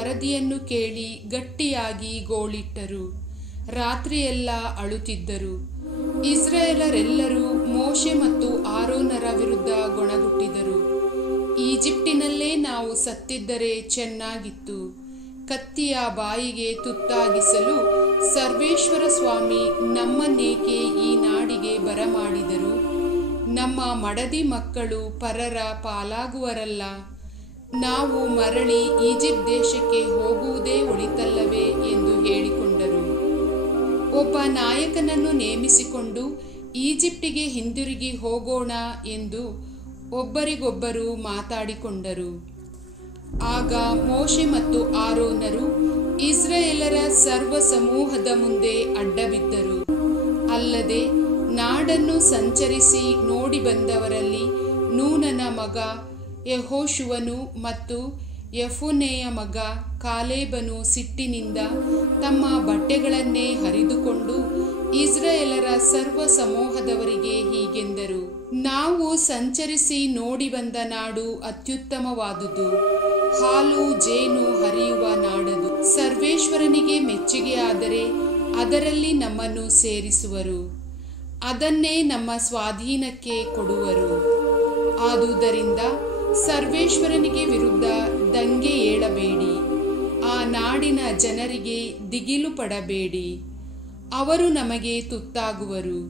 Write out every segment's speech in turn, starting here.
ವರದಿಯನ್ನು ಕೇಳಿ ಗಟ್ಟಿಯಾಗಿ ಗೋಳಿಟ್ಟರು. ರಾತ್ರಿಯೆಲ್ಲ ಅಳುತ್ತಿದ್ದರು. ಇಸ್ರಾಯೇಲರೆಲ್ಲರೂ ಮೋಶೆ ಮತ್ತು ಆರೋನರ ವಿರುದ್ಧ ಗೊಣಗುಟ್ಟಿದರು. ಈಜಿಪ್ಟಿನಲ್ಲೇ ನಾವು ಸತ್ತಿದ್ದರೆ ಚೆನ್ನಾಗಿತ್ತು. ಕತ್ತಿಯ ಬಾಯಿಗೆ ತುತ್ತಾಗಿಸಲು ಸರ್ವೇಶ್ವರ ಸ್ವಾಮಿ ನಮ್ಮನ್ನೇಕೆ ಈ ನಾಡಿಗೆ ಬರಮಾಡಿದರು? ನಮ್ಮ ಮಡದಿ ಮಕ್ಕಳು ಪರರ ಪಾಲಾಗುವರಲ್ಲ. ನಾವು ಮರಳಿ ಈಜಿಪ್ಟ್ ದೇಶಕ್ಕೆ ಹೋಗುವುದೇ ಒಳಿತಲ್ಲವೇ ಎಂದು ಹೇಳಿಕೊಂಡರು. ಒಬ್ಬ ನಾಯಕನನ್ನು ನೇಮಿಸಿಕೊಂಡು ಈಜಿಪ್ಟಿಗೆ ಹಿಂದಿರುಗಿ ಹೋಗೋಣ ಎಂದು ಒಬ್ಬರಿಗೊಬ್ಬರು ಮಾತಾಡಿಕೊಂಡರು. ಆಗ ಮೋಶೆ ಮತ್ತು ಆರೋನರು ಇಸ್ರಾಯೇಲರ ಸರ್ವ ಸಮೂಹದ ಮುಂದೆ ಅಡ್ಡಬಿದ್ದರು. ಅಲ್ಲದೆ ನಾಡನ್ನು ಸಂಚರಿಸಿ ನೋಡಿ ಬಂದವರಲ್ಲಿ ನೂನನ ಮಗ ಯೆಹೋಶುವನು ಮತ್ತು ಯೆಫುನ್ನೆಯ ಮಗ ಕಾಲೇಬನು ಸಿಟ್ಟಿನಿಂದ ತಮ್ಮ ಬಟ್ಟೆಗಳನ್ನೇ ಹರಿದುಕೊಂಡು ಇಸ್ರಾಯೇಲರ ಸರ್ವ ಸಮೂಹದವರಿಗೆ ಹೀಗೆಂದರು: ನಾವು ಸಂಚರಿಸಿ ನೋಡಿ ಬಂದ ನಾಡು ಅತ್ಯುತ್ತಮವಾದುದು, ಹಾಲು ಜೇನು ಹರಿಯುವ ನಾಡದು. ಸರ್ವೇಶ್ವರನಿಗೆ ಮೆಚ್ಚುಗೆಯಾದರೆ ಅದರಲ್ಲಿ ನಮ್ಮನ್ನು ಸೇರಿಸುವರು, ಅದನ್ನೇ ನಮ್ಮ ಸ್ವಾಧೀನಕ್ಕೆ ಕೊಡುವರು. ಆದುದರಿಂದ ಸರ್ವೇಶ್ವರನಿಗೆ ವಿರುದ್ಧ ದಂಗೆ ಏಳಬೇಡಿ. ಆ ನಾಡಿನ ಜನರಿಗೆ ದಿಗಿಲು ಪಡಬೇಡಿ. ಅವರು ನಮಗೆ ತುತ್ತಾಗುವರು,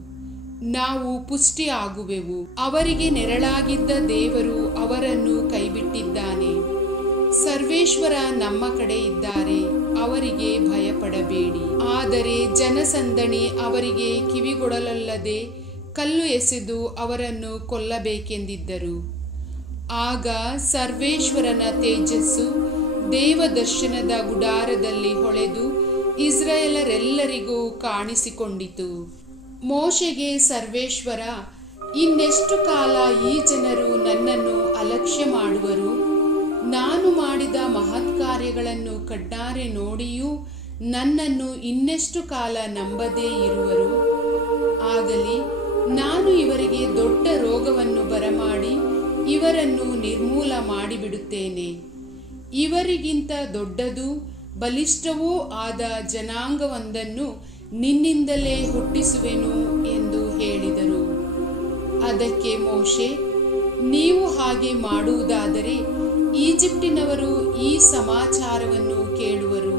ನಾವು ಪುಷ್ಟಿ ಆಗುವೆವು. ಅವರಿಗೆ ನೆರಳಾಗಿದ್ದ ದೇವರು ಅವರನ್ನು ಕೈಬಿಟ್ಟಿದ್ದಾನೆ. ಸರ್ವೇಶ್ವರ ನಮ್ಮ ಕಡೆ ಇದ್ದಾರೆ, ಅವರಿಗೆ ಭಯಪಡಬೇಡಿ. ಆದರೆ ಜನಸಂದಣಿ ಅವರಿಗೆ ಕಿವಿಗೊಡಲೊಲ್ಲದೆ ಕಲ್ಲು ಎಸೆದು ಅವರನ್ನು ಕೊಲ್ಲಬೇಕೆಂದಿದ್ದರು. ಆಗ ಸರ್ವೇಶ್ವರನ ತೇಜಸ್ಸು ದೇವದರ್ಶನದ ಗುಡಾರದಲ್ಲಿ ಹೊಳೆದು ಇಸ್ರಾಯೇಲರೆಲ್ಲರಿಗೂ ಕಾಣಿಸಿಕೊಂಡಿತು. ಮೋಶೆಗೆ ಸರ್ವೇಶ್ವರ, ಇನ್ನೆಷ್ಟು ಕಾಲ ಈ ಜನರು ನನ್ನನ್ನು ಅಲಕ್ಷ್ಯ ಮಾಡುವರು? ನಾನು ಮಾಡಿದ ಮಹತ್ ಕಾರ್ಯಗಳನ್ನು ಕಣ್ಣಾರೆ ನೋಡಿಯೂ ನನ್ನನ್ನು ಇನ್ನೆಷ್ಟು ಕಾಲ ನಂಬದೇ ಇರುವರು? ಆಗಲಿ, ನಾನು ಇವರಿಗೆ ದೊಡ್ಡ ರೋಗವನ್ನು ಬರಮಾಡಿ ಇವರನ್ನು ನಿರ್ಮೂಲ ಮಾಡಿಬಿಡುತ್ತೇನೆ. ಇವರಿಗಿಂತ ದೊಡ್ಡದೂ ಬಲಿಷ್ಠವೂ ಆದ ಜನಾಂಗವೊಂದನ್ನು ನಿನ್ನಿಂದಲೇ ಹುಟ್ಟಿಸುವೆನು ಎಂದು ಹೇಳಿದರು. ಅದಕ್ಕೆ ಮೋಶೆ, ನೀವು ಹಾಗೆ ಮಾಡುವುದಾದರೆ ಈಜಿಪ್ಟಿನವರು ಈ ಸಮಾಚಾರವನ್ನು ಕೇಳುವರು.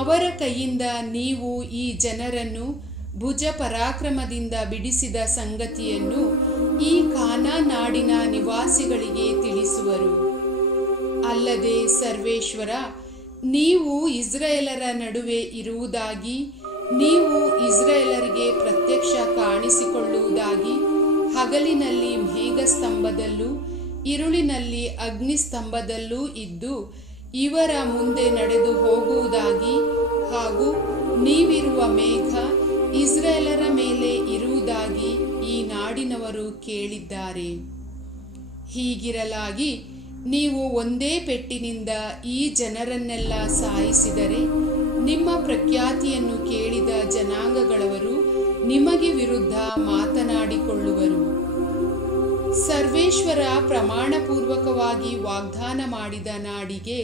ಅವರ ಕೈಯಿಂದ ನೀವು ಈ ಜನರನ್ನು ಭುಜ ಪರಾಕ್ರಮದಿಂದ ಬಿಡಿಸಿದ ಸಂಗತಿಯನ್ನು ಈ ಕಾನಾನ್ ನಾಡಿನ ನಿವಾಸಿಗಳಿಗೆ ತಿಳಿಸುವರು. ಅಲ್ಲದೆ ಸರ್ವೇಶ್ವರ, ನೀವು ಇಸ್ರಾಯೇಲರ ನಡುವೆ ಇರುವುದಾಗಿ, ನೀವು ಇಸ್ರಾಯೇಲರಿಗೆ ಪ್ರತ್ಯಕ್ಷ ಕಾಣಿಸಿಕೊಳ್ಳುವುದಾಗಿ ಹಗಲಿನಲ್ಲಿ ಮೇಘಸ್ತಂಭದಲ್ಲೂ ಇರುಳಿನಲ್ಲಿ ಅಗ್ನಿಸ್ತಂಭದಲ್ಲೂ ಇದ್ದು ಇವರ ಮುಂದೆ ನಡೆದು ಹೋಗುವುದಾಗಿ, ಹಾಗೂ ನೀವಿರುವ ಮೇಘ ಇಸ್ರಾಯೇಲರ ಮೇಲೆ ಇರುವುದಾಗಿ ಈ ನಾಡಿನವರು ಕೇಳಿದ್ದಾರೆ. ಹೀಗಿರಲಾಗಿ ನೀವು ಒಂದೇ ಪೆಟ್ಟಿನಿಂದ ಈ ಜನರನ್ನೆಲ್ಲ ಸಾಯಿಸಿದರೆ ನಿಮ್ಮ ಪ್ರಖ್ಯಾತಿಯನ್ನು ಕೇಳಿದ ಜನಾಂಗಗಳವರು ನಿಮಗೆ ವಿರುದ್ಧ ಮಾತನಾಡಿಕೊಳ್ಳುವರು. ಸರ್ವೇಶ್ವರ ಪ್ರಮಾಣಪೂರ್ವಕವಾಗಿ ವಾಗ್ದಾನ ಮಾಡಿದ ನಾಡಿಗೆ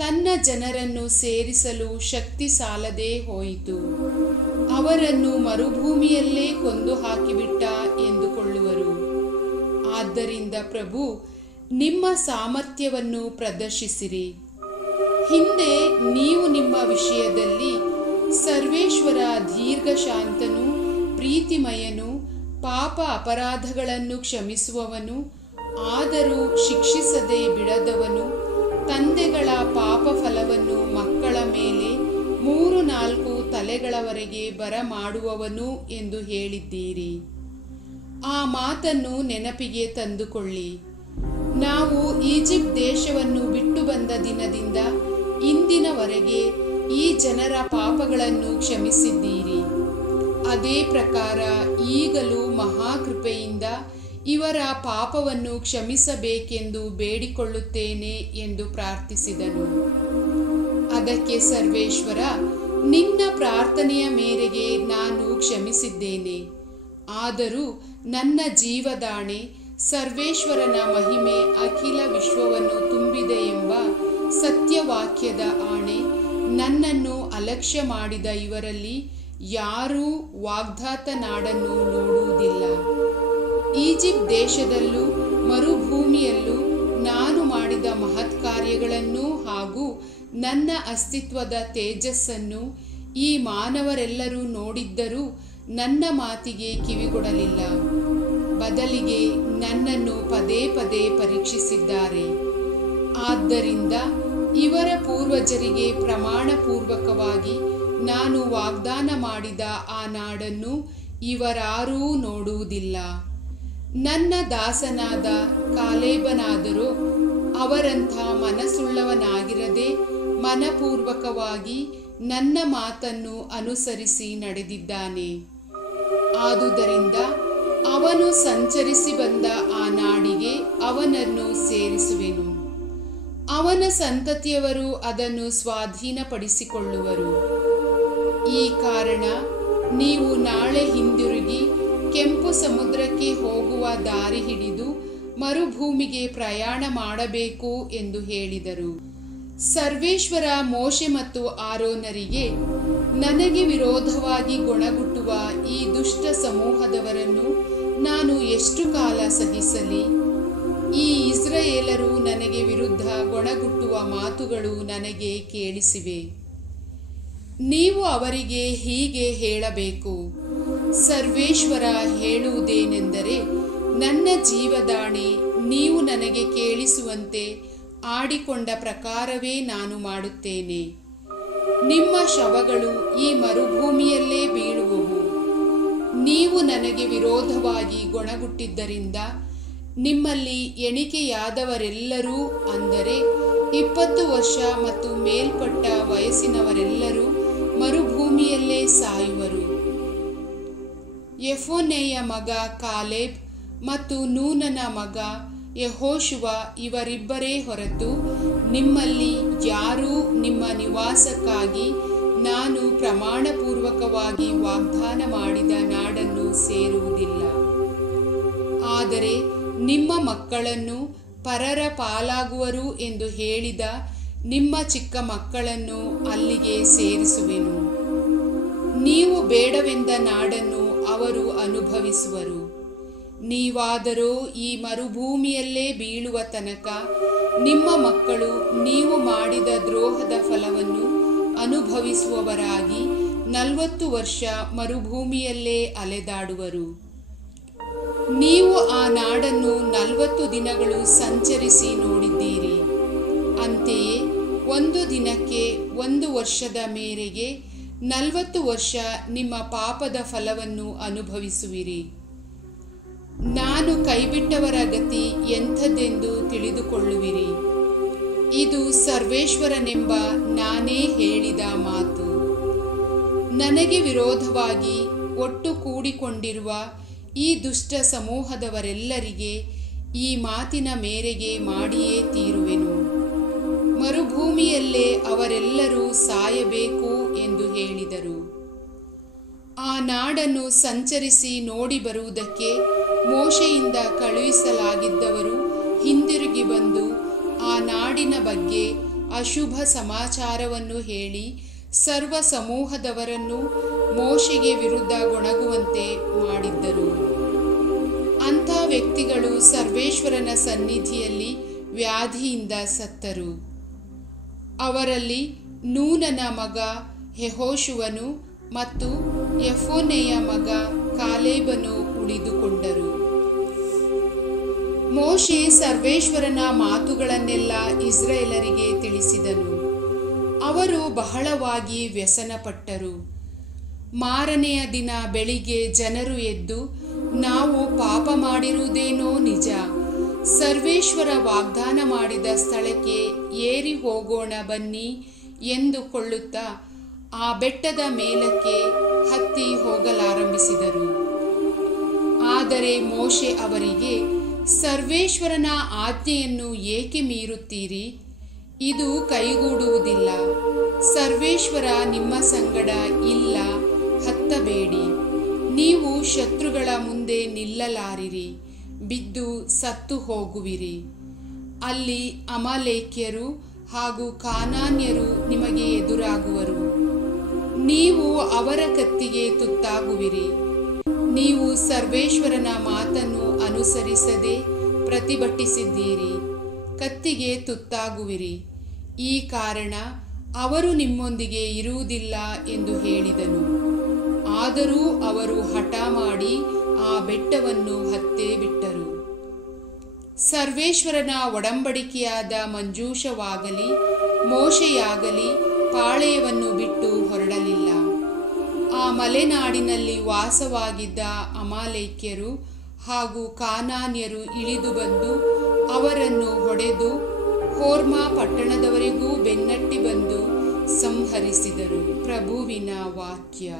ತನ್ನ ಜನರನ್ನು ಸೇರಿಸಲು ಶಕ್ತಿ ಸಾಲದೇ ಹೋಯಿತು. ಅವರನ್ನು ಮರುಭೂಮಿಯಲ್ಲೇ ಕೊಂದು ಹಾಕಿಬಿಟ್ಟ ಎಂದುಕೊಳ್ಳುವರು. ಆದ್ದರಿಂದ ಪ್ರಭು, ನಿಮ್ಮ ಸಾಮರ್ಥ್ಯವನ್ನು ಪ್ರದರ್ಶಿಸಿರಿ. ಹಿಂದೆ ನೀವು ನಿಮ್ಮ ವಿಷಯದಲ್ಲಿ ಸರ್ವೇಶ್ವರ ದೀರ್ಘಶಾಂತನು, ಪ್ರೀತಿಮಯನು, ಪಾಪ ಅಪರಾಧಗಳನ್ನು ಕ್ಷಮಿಸುವವನು, ಆದರೂ ಶಿಕ್ಷಿಸದೆ ಬಿಡದವನು, ತಂದೆಗಳ ಪಾಪ ಫಲವನ್ನು ಮಕ್ಕಳ ಮೇಲೆ 3-4 ತಲೆಗಳವರೆಗೆ ಬರಮಾಡುವವನು ಎಂದು ಹೇಳಿದ್ದೀರಿ. ಆ ಮಾತನ್ನು ನೆನಪಿಗೆ ತಂದುಕೊಳ್ಳಿ. ನಾವು ಈಜಿಪ್ಟ್ ದೇಶವನ್ನು ಬಿಟ್ಟು ಬಂದ ದಿನದಿಂದ ಇಂದಿನವರೆಗೆ ಈ ಜನರ ಪಾಪಗಳನ್ನು ಕ್ಷಮಿಸಿದ್ದೀರಿ. ಅದೇ ಪ್ರಕಾರ ಈಗಲೂ ಮಹಾಕೃಪೆಯಿಂದ ಇವರ ಪಾಪವನ್ನು ಕ್ಷಮಿಸಬೇಕೆಂದು ಬೇಡಿಕೊಳ್ಳುತ್ತೇನೆ ಎಂದು ಪ್ರಾರ್ಥಿಸಿದನು. ಅದಕ್ಕೆ ಸರ್ವೇಶ್ವರ, ನಿನ್ನ ಪ್ರಾರ್ಥನೆಯ ಮೇರೆಗೆ ನಾನು ಕ್ಷಮಿಸಿದ್ದೇನೆ. ಆದರೂ ನನ್ನ ಜೀವದಾಣೆ, ಸರ್ವೇಶ್ವರನ ಮಹಿಮೆ ಅಖಿಲ ವಿಶ್ವವನ್ನು ತುಂಬಿದೆ ಎಂಬ ಸತ್ಯವಾಕ್ಯದ ಆಣೆ, ನನ್ನನ್ನು ಅಲಕ್ಷ್ಯ ಮಾಡಿದ ಇವರಲ್ಲಿ ಯಾರೂ ವಾಗ್ದಾತ ನಾಡನ್ನು ನೋಡುವುದಿಲ್ಲ. ಈಜಿಪ್ಟ್ ದೇಶದಲ್ಲೂ ಮರುಭೂಮಿಯಲ್ಲೂ ನಾನು ಮಾಡಿದ ಮಹತ್ಕಾರ್ಯಗಳನ್ನು ಹಾಗೂ ನನ್ನ ಅಸ್ತಿತ್ವದ ತೇಜಸ್ಸನ್ನು ಈ ಮಾನವರೆಲ್ಲರೂ ನೋಡಿದ್ದರೂ ನನ್ನ ಮಾತಿಗೆ ಕಿವಿಗೊಡಲಿಲ್ಲ. ಬದಲಿಗೆ ನನ್ನನ್ನು ಪದೇ ಪದೇ ಪರೀಕ್ಷಿಸಿದ್ದಾರೆ. ಆದ್ದರಿಂದ ಇವರ ಪೂರ್ವಜರಿಗೆ ಪ್ರಮಾಣಪೂರ್ವಕವಾಗಿ ನಾನು ವಾಗ್ದಾನ ಮಾಡಿದ ಆ ನಾಡನ್ನು ಇವರಾರೂ ನೋಡುವುದಿಲ್ಲ. ನನ್ನ ದಾಸನಾದ ಕಾಲೇಬನಾದರೂ ಅವರಂಥ ಮನಸ್ಸುಳ್ಳವನಾಗಿರದೆ ಮನಪೂರ್ವಕವಾಗಿ ನನ್ನ ಮಾತನ್ನು ಅನುಸರಿಸಿ ನಡೆದಿದ್ದಾನೆ. ಆದುದರಿಂದ ಅವನು ಸಂಚರಿಸಿ ಬಂದ ಆ ನಾಡಿಗೆ ಅವನನ್ನು ಸೇರಿಸುವೆನು. ಅವನ ಸಂತತಿಯವರು ಅದನ್ನು ಸ್ವಾಧೀನಪಡಿಸಿಕೊಳ್ಳುವರು. ಈ ಕಾರಣ ನೀವು ನಾಳೆ ಹಿಂದಿರುಗಿ ಕೆಂಪು ಸಮುದ್ರಕ್ಕೆ ಹೋಗುವ ದಾರಿ ಹಿಡಿದು ಮರುಭೂಮಿಗೆ ಪ್ರಯಾಣ ಮಾಡಬೇಕು ಎಂದು ಹೇಳಿದರು. ಸರ್ವೇಶ್ವರ ಮೋಶೆ ಮತ್ತು ಆರೋನರಿಗೆ, ನನಗೆ ವಿರೋಧವಾಗಿ ಗೊಣಗುಟ್ಟುವ ಈ ದುಷ್ಟ ಸಮೂಹದವರನ್ನು ನಾನು ಎಷ್ಟು ಕಾಲ ಸಹಿಸಲಿ? ಈ ಇಸ್ರಾಯೇಲರು ನನಗೆ ವಿರುದ್ಧ ಗೊಣಗುಟ್ಟುವ ಮಾತುಗಳು ನನಗೆ ಕೇಳಿಸಿವೆ. ನೀವು ಅವರಿಗೆ ಹೀಗೆ ಹೇಳಬೇಕು, ಸರ್ವೇಶ್ವರ ಹೇಳುವುದೇನೆಂದರೆ, ನನ್ನ ಜೀವದಾಣೆ, ನೀವು ನನಗೆ ಕೇಳಿಸುವಂತೆ ಆಡಿಕೊಂಡ ಪ್ರಕಾರವೇ ನಾನು ಮಾಡುತ್ತೇನೆ. ನಿಮ್ಮ ಶವಗಳು ಈ ಮರುಭೂಮಿಯಲ್ಲೇ ಬೀಳುವವು. ನೀವು ನನಗೆ ವಿರೋಧವಾಗಿ ಗೊಣಗುಟ್ಟಿದ್ದರಿಂದ ನಿಮ್ಮಲ್ಲಿ ಎಣಿಕೆಯಾದವರೆಲ್ಲರೂ, ಅಂದರೆ 20 ವರ್ಷ ಮತ್ತು ಮೇಲ್ಪಟ್ಟ ವಯಸ್ಸಿನವರೆಲ್ಲರೂ ಮರುಭೂಮಿಯಲ್ಲೇ ಸಾಯುವರು. ಯೆಫುನ್ನೆಯ ಮಗ ಕಾಲೇಬ್ ಮತ್ತು ನೂನನ ಮಗ ಯೆಹೋಶುವ ಇವರಿಬ್ಬರೇ ಹೊರತು ನಿಮ್ಮಲ್ಲಿ ಯಾರೂ ನಿಮ್ಮ ನಿವಾಸಕ್ಕಾಗಿ ನಾನು ಪ್ರಮಾಣಪೂರ್ವಕವಾಗಿ ವಾಗ್ದಾನ ಮಾಡಿದ ನಾಡನ್ನು ಸೇರುವುದಿಲ್ಲ. ಆದರೆ ನಿಮ್ಮ ಮಕ್ಕಳನ್ನು ಪರರ ಪಾಲಾಗುವರು ಎಂದು ಹೇಳಿದ ನಿಮ್ಮ ಚಿಕ್ಕ ಮಕ್ಕಳನ್ನು ಅಲ್ಲಿಗೆ ಸೇರಿಸುವೆನು. ನೀವು ಬೇಡವೆಂದ ನಾಡನ್ನು ಅವರು ಅನುಭವಿಸುವರು. ನೀವಾದರೋ ಈ ಮರುಭೂಮಿಯಲ್ಲೇ ಬೀಳುವ ತನಕ ನಿಮ್ಮ ಮಕ್ಕಳು ನೀವು ಮಾಡಿದ ದ್ರೋಹದ ಫಲವನ್ನು ಅನುಭವಿಸುವವರಾಗಿ 40 ವರ್ಷ ಮರುಭೂಮಿಯಲ್ಲೇ ಅಲೆದಾಡುವರು. ನೀವು ಆ ನಾಡನ್ನು 40 ದಿನಗಳು ಸಂಚರಿಸಿ ನೋಡಿದ್ದೀರಿ. ಅಂತೆಯೇ 1 ದಿನಕ್ಕೆ 1 ವರ್ಷದ ಮೇರೆಗೆ 40 ವರ್ಷ ನಿಮ್ಮ ಪಾಪದ ಫಲವನ್ನು ಅನುಭವಿಸುವಿರಿ. ನಾನು ಕೈಬಿಟ್ಟವರ ಗತಿ ಎಂಥದ್ದೆಂದು ತಿಳಿದುಕೊಳ್ಳುವಿರಿ. ಇದು ಸರ್ವೇಶ್ವರನೆಂಬ ನಾನೇ ಹೇಳಿದ ಮಾತು. ನನಗೆ ವಿರೋಧವಾಗಿ ಒಟ್ಟು ಕೂಡಿಕೊಂಡಿರುವ ಈ ದುಷ್ಟ ಸಮೂಹದವರೆಲ್ಲರಿಗೆ ಈ ಮಾತಿನ ಮೇರೆಗೆ ಮಾಡಿಯೇ ತೀರುವೆನು. ಮರುಭೂಮಿಯಲ್ಲೇ ಅವರೆಲ್ಲರೂ ಸಾಯಬೇಕು ಎಂದು ಹೇಳಿದರು. ಆ ನಾಡನ್ನು ಸಂಚರಿಸಿ ನೋಡಿ ಬರುವುದಕ್ಕೆ ಮೋಶೆಯಿಂದ ಕಳುಹಿಸಲಾಗಿದ್ದವರು ಹಿಂದಿರುಗಿ ಬಂದು ಆ ನಾಡಿನ ಬಗ್ಗೆ ಅಶುಭ ಸಮಾಚಾರವನ್ನು ಹೇಳಿ ಸರ್ವ ಸಮೂಹದವರನ್ನು ಮೋಶೆಗೆ ವಿರುದ್ಧ ಗೊಣಗುವಂತೆ ಮಾಡಿದ್ದರು. ಅಂಥ ವ್ಯಕ್ತಿಗಳು ಸರ್ವೇಶ್ವರನ ಸನ್ನಿಧಿಯಲ್ಲಿ ವ್ಯಾಧಿಯಿಂದ ಸತ್ತರು. ಅವರಲ್ಲಿ ನೂನನ ಮಗ ಯೆಹೋಶುವನು ಮತ್ತು ಯೆಫುನ್ನೆಯ ಮಗ ಕಾಲೇಬನು ಉಳಿದುಕೊಂಡರು. ಮೋಶೆ ಸರ್ವೇಶ್ವರನ ಮಾತುಗಳನ್ನೆಲ್ಲ ಇಸ್ರಾಯೇಲರಿಗೆ ತಿಳಿಸಿದನು. ಅವರು ಬಹಳವಾಗಿ ವ್ಯಸನಪಟ್ಟರು. ಮಾರನೆಯ ದಿನ ಬೆಳಿಗ್ಗೆ ಜನರು ಎದ್ದು, ನಾವು ಪಾಪ ಮಾಡಿರುವುದೇನೋ ನಿಜ, ಸರ್ವೇಶ್ವರ ವಾಗ್ದಾನ ಮಾಡಿದ ಸ್ಥಳಕ್ಕೆ ಏರಿ ಹೋಗೋಣ ಬನ್ನಿ ಎಂದುಕೊಳ್ಳುತ್ತಾ ಆ ಬೆಟ್ಟದ ಮೇಲಕ್ಕೆ ಹತ್ತಿ ಹೋಗಲಾರಂಭಿಸಿದರು. ಆದರೆ ಮೋಶೆ ಅವರಿಗೆ, ಸರ್ವೇಶ್ವರನ ಆಜ್ಞೆಯನ್ನು ಏಕೆ ಮೀರುತ್ತೀರಿ? ಇದು ಕೈಗೂಡುವುದಿಲ್ಲ. ಸರ್ವೇಶ್ವರ ನಿಮ್ಮ ಸಂಗಡ ಇಲ್ಲ, ಹತ್ತಬೇಡಿ. ನೀವು ಶತ್ರುಗಳ ಮುಂದೆ ನಿಲ್ಲಲಾರಿರಿ, ಬಿದ್ದು ಸತ್ತು ಹೋಗುವಿರಿ. ಅಲ್ಲಿ ಅಮಾಲೇಕ್ಯರು ಹಾಗೂ ಕಾನಾನ್ಯರು ನಿಮಗೆ ಎದುರಾಗುವರು. ನೀವು ಅವರ ಕತ್ತಿಗೆ ತುತ್ತಾಗುವಿರಿ. ನೀವು ಸರ್ವೇಶ್ವರನ ಮಾತನ್ನು ಅನುಸರಿಸದೆ ಪ್ರತಿಭಟಿಸಿದ್ದೀರಿ, ಕತ್ತಿಗೆ ತುತ್ತಾಗುವಿರಿ. ಈ ಕಾರಣ ಅವರು ನಿಮ್ಮೊಂದಿಗೆ ಇರುವುದಿಲ್ಲ ಎಂದು ಹೇಳಿದನು. ಆದರೂ ಅವರು ಹಠ ಮಾಡಿ ಆ ಬೆಟ್ಟವನ್ನು ಹತ್ತೇ ಬಿಟ್ಟರು. ಸರ್ವೇಶ್ವರನ ಒಡಂಬಡಿಕೆಯಾದ ಮಂಜೂಷವಾಗಲಿ ಮೋಶೆಯಾಗಲಿ ಪಾಳೆಯವನ್ನು ಬಿಟ್ಟು ಹೊರಡಲಿಲ್ಲ. ಆ ಮಲೆನಾಡಿನಲ್ಲಿ ವಾಸವಾಗಿದ್ದ ಅಮಾಲೇಕ್ಯರು ಹಾಗೂ ಕಾನಾನ್ಯರು ಇಳಿದು ಬಂದು ಅವರನ್ನು ಹೊಡೆದು ಹೋರ್ಮಾ ಪಟ್ಟಣದವರೆಗೂ ಬೆನ್ನಟ್ಟಿ ಬಂದು ಸಂಹರಿಸಿದರು. ಪ್ರಭುವಿನ ವಾಕ್ಯ.